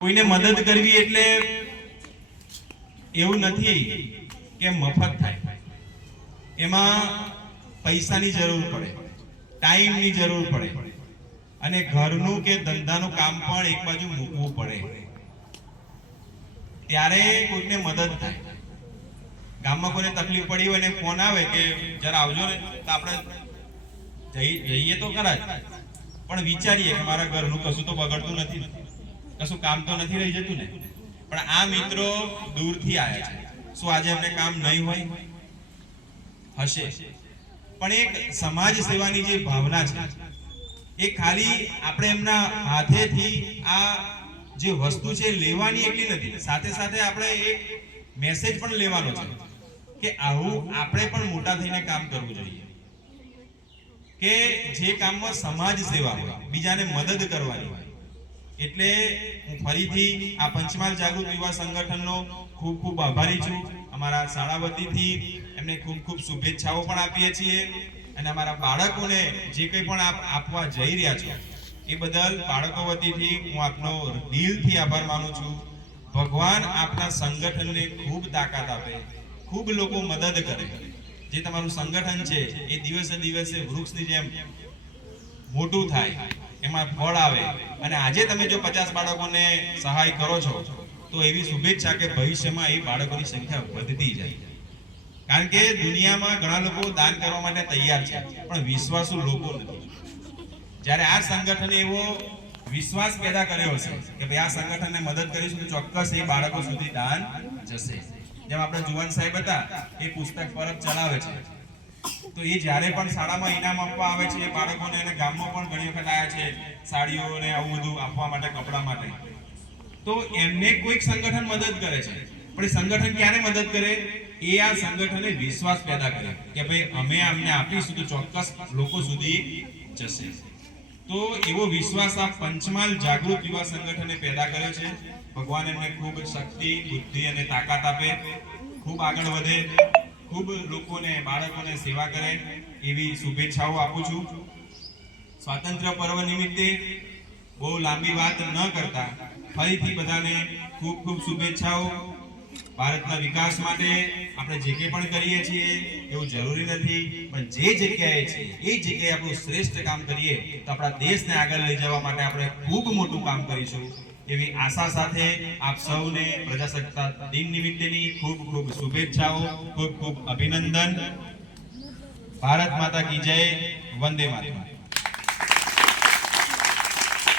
કોઈને મદદ કરવી એટલે એવું નથી કે મફત થાય, એમાં પૈસાની જરૂર પડે, ટાઈમની જરૂર પડે અને ઘરનું કે ધંધાનું કામ પણ એક બાજુ મૂકવું પડે, ત્યારે કોઈને મદદ થાય. ગામમાં કોઈને તકલીફ પડી હોય ને ફોન આવે કે જરા આવજો ને, તો આપણે જઈએ તો ખરા જ, પણ વિચારીએ કે મારા ઘરનું કશું તો બગડતું નથી, કશું કામ તો નથી રહી જતું ને. પણ આ મિત્રો દૂરથી આવ્યા છે, શું આજે એમને કામ નહીં હોય? હશે, પણ એક સમાજ સેવાની જે ભાવના છે એ ખાલી આપણે એમના હાથેથી આ જે વસ્તુ છે લેવાની એટલી નથી, સાથે સાથે આપણે એક મેસેજ પણ લેવાનો છે કે આવું આપણે પણ મોટા થઈને કામ કરવું જોઈએ, કે જે કામમાં સમાજ સેવા હોય, બીજાને મદદ કરવાની હોય. એટલે હું ફરીથી આ પંચમહાલ જાગૃત યુવા સંગઠનનો ખૂબ ખૂબ આભારી છું. અમારા શાળા વતીથી એમને ખૂબ ખૂબ શુભેચ્છાઓ પણ આપીએ છીએ અને અમારા બાળકોને જે કંઈ પણ આપ આપવા જઈ રહ્યા છો એ બદલ બાળકો વતીથી હું આપનો દિલથી આભાર માનું છું. ભગવાન આપના સંગઠનને ખૂબ તાકાત આપે, ખૂબ લોકો મદદ કરે. જે તમારું સંગઠન છે એ દિવસે દિવસે વૃક્ષની જેમ મોટું થાય, એમાં ફળ આવે અને આજે તમે જો 50 બાળકોને સહાય કરો છો તો એવી શુભેચ્છા કે ભવિષ્યમાં એ બાળકોની સંખ્યા વધતી જાય. કારણ કે દુનિયામાં ઘણા લોકો દાન કરવા માટે તૈયાર છે, પણ વિશ્વાસુ લોકો નથી. જ્યારે આ સંગઠને એવો વિશ્વાસ પેદા કર્યો હશે કે ભાઈ આ સંગઠનને મદદ કરીશું તો ચોક્કસ એ બાળકો સુધી દાન જશે. જેમ આપણે જુવાન સાહેબ હતા, એ પુસ્તક પરબ ચલાવે છે, તો એ જ્યારે પણ શાળામાં ઇનામ આપવા આવે છે બાળકોને, અને ગામમાં પણ ઘણી વખત આવ્યા છે સાડીઓ ને આવું બધું આપવા માટે, કપડા માટે, તો એમને કોઈક સંગઠન મદદ કરે છે. પણ એ સંગઠન ક્યારે મદદ કરે? એ આ સંગઠને વિશ્વાસ પેદા કરે કે ભાઈ અમે આમને આપીશું તો ચોક્કસ લોકો સુધી જશે. તો એવો વિશ્વાસ આ પંચમહાલ જાગૃત યુવા સંગઠને પેદા કર્યો છે. ભગવાન એમને ખૂબ શક્તિ, બુદ્ધિ અને તાકાત આપે, ખૂબ આગળ વધે, ખૂબ લોકોને, બાળકોને સેવા કરે, એવી શુભેચ્છાઓ આપું છું. સ્વાતંત્ર્ય પર્વ નિમિત્તે બહુ લાંબી વાત ન કરતા ફરીથી બધાને ખૂબ ખૂબ શુભેચ્છાઓ. ભારતના વિકાસ માટે આપણે જે કંઈ પણ કરીએ છીએ એવું જરૂરી નથી, પણ જે જગ્યાએ છે એ જગ્યાએ આપણું શ્રેષ્ઠ કામ કરીએ તો આપણા દેશને આગળ લઈ જવા માટે આપણે ખૂબ મોટું કામ કરીશું. એવી આશા સાથે આપ સૌને પ્રજાસત્તાક દિન નિમિત્તેની ખૂબ ખૂબ શુભેચ્છાઓ, ખૂબ ખૂબ અભિનંદન. ભારત માતા કી જય, વંદે માતરમ.